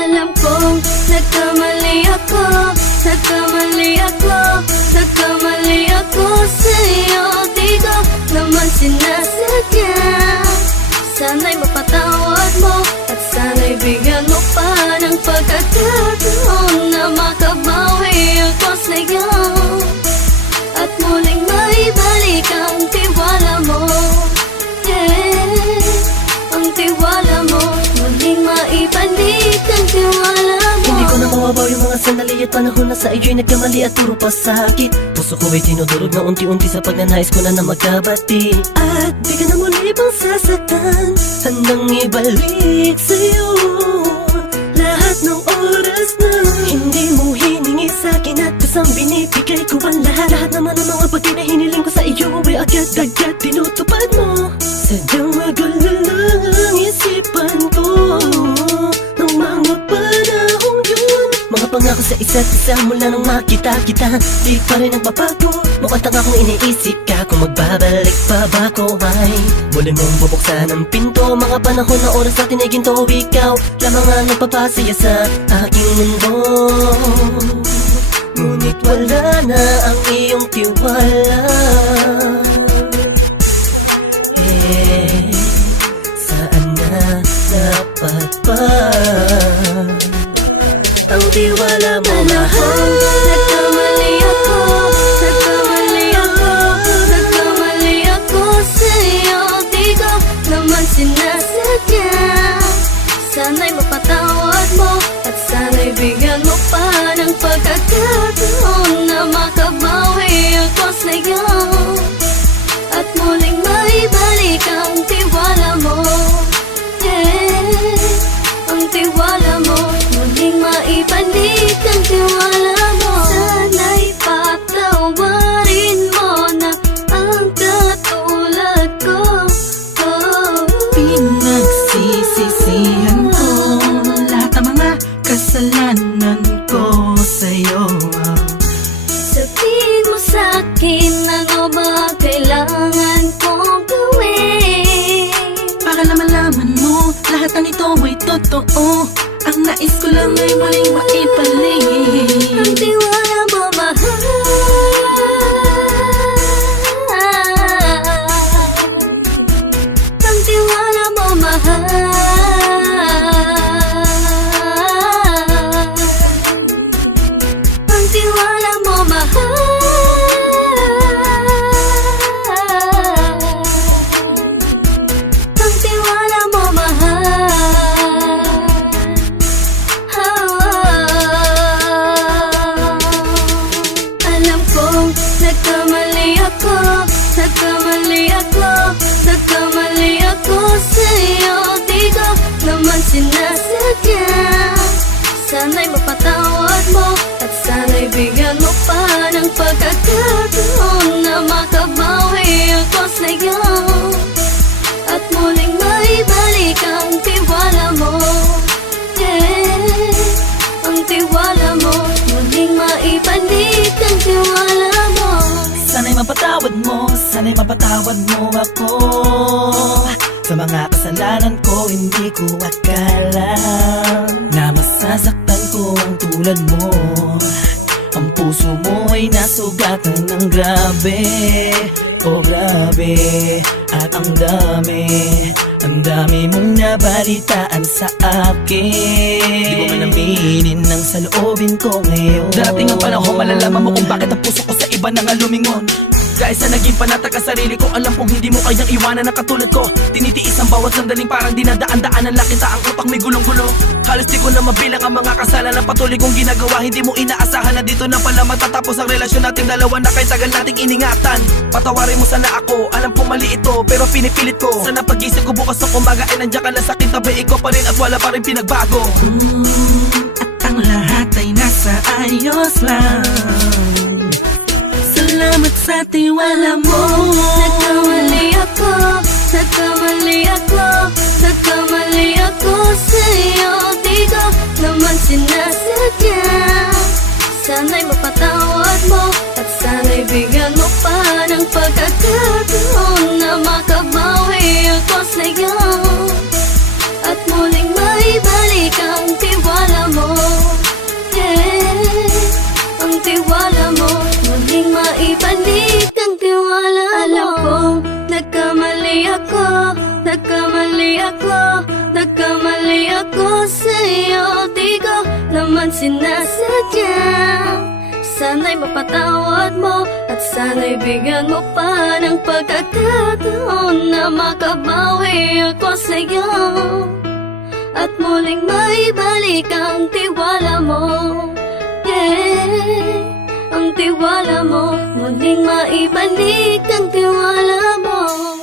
Alam kong nagkamali ako, nagkamali ako, nagkamali ako sa'yo. Di ko naman sinasadya. Sana'y mapatawad mo at sana'y bigyan mo pa ng pagkakataon na makabawi ako sa'yo at muling maibalik ang tiwala mo. Yeah, ang tiwala mo, muling maibalik ang tiwala mo. Hindi ko na mawabaw yung mga sandali at panahon na sa iyo'y nagkamali at puro pasakit. Puso ko ay tinudurog na unti-unti sa pagnanais ko na magkabati. At di ka na muli pang sasaktan, handang ibalik sa'yo lahat ng oras na hindi mo hiningi sa'kin at kusang binibigay ko ang lahat. Lahat naman ng mga bagay na hiniling ko sa iyo ay agad-agad tinutupad mo. Sadyang magulo lang ang isipan ko ng mga panahong yun. Mga pangako sa isa't isa mula nung makita kita, di pa rin nagbabago. Mukhang tanga kung iniisip ka kung magbabalik pa ba ko ay muli mong bubuksan ang pinto. Mga panahon na oras natin ay ginto, ikaw lamang ang nagpapasaya sa aking mundo. Ngunit wala na ang iyong tiwala. Saan na dapat pa ang tiwala mo, mahal? Nagkamali ako, nagkamali ako, nagkamali ako sa'yo. Di ko naman sinasadya. Sana'y mapatawad mo at sana'y bigyan mo pa ng pagkakataon na makabawi ako sa'yo at muling maibalik ang tiwala mo. Yeah, ang tiwala mo, muling maibalik ang tiwala mo. Sana'y patawarin mo na ang katulad ko. Pinagsisisihan ko lahat ng mga kasalanan ko sa'yo. Sabihin mo sa'kin ano ba kailangan kong gawin Para malaman mo lahat ng ito ay totoo. Ang nais ko lang ay muling maibalik ang tiwala mo, mahal. Ang tiwala mo, mahal. Ang tiwala mo, mahal. Ang tiwala mo, mahal. Alam kong nagkamali ako, nagkamali ako, nagkamali ako sa'yo. Di ko naman sinasadya. Sana'y mapatawad mo at sana'y bigyan mo pa ng pagkakataon na makabawi ako sa'yo at muling maibalik ang tiwala mo. Yeah, ang tiwala mo, muling maibalik ang tiwala mo. Sana'y mapatawad mo, sana'y mapatawad mo ako sa mga kasalanan ko. Hindi ko akala na masasaktan ko ang tulad mo. Ang puso mo ay nasugatan ng grabe. Oh grabe, at ang dami mong nabalitaan sa akin. Di ko man aminin ng saloobin ko ngayon. Darating ang panahon, malalaman mo kung bakit ang puso ko sa iba nang lumingon. Dahil sa naging panatag ang sarili ko, alam kong hindi mo kayang iwanan na katulad ko. Tinitiis ang bawat sandaling parang dinadaan-daanan lang kita. Ang utak may gulong-gulo. Halos di ko na mabilang ang mga kasalanan patuloy kong ginagawa. Hindi mo inaasahan na dito na pala matatapos ang relasyon nating dalawa na kay tagal nating iningatan. Patawarin mo sana ako, alam kong mali ito pero pinipilit ko. Sana pag-isip ko bukas ng umaga ay nandiyan ka na sa akin, tabi ikaw pa rin at wala pa rin pinagbago. At ang lahat ay nasa ayos lang. Salamat sa tiwala mo. Nagkamali ako, nagkamali ako, nagkamali ako sa'yo. Di ko naman sinasadya. Sana'y mapatawad mo at sana'y bigyan mo pa ng pagkakataon na makabawi ako sa'yo at muling maibalik ang tiwala nagkamali ako sa'yo. Di ko naman sinasadya. Sana'y mapatawad mo at sana'y bigyan mo pa ng pagkakataon na makabawi ako sa'yo at muling maibalik ang tiwala mo. Yeah, ang tiwala mo, muling maibalik ang tiwala mo.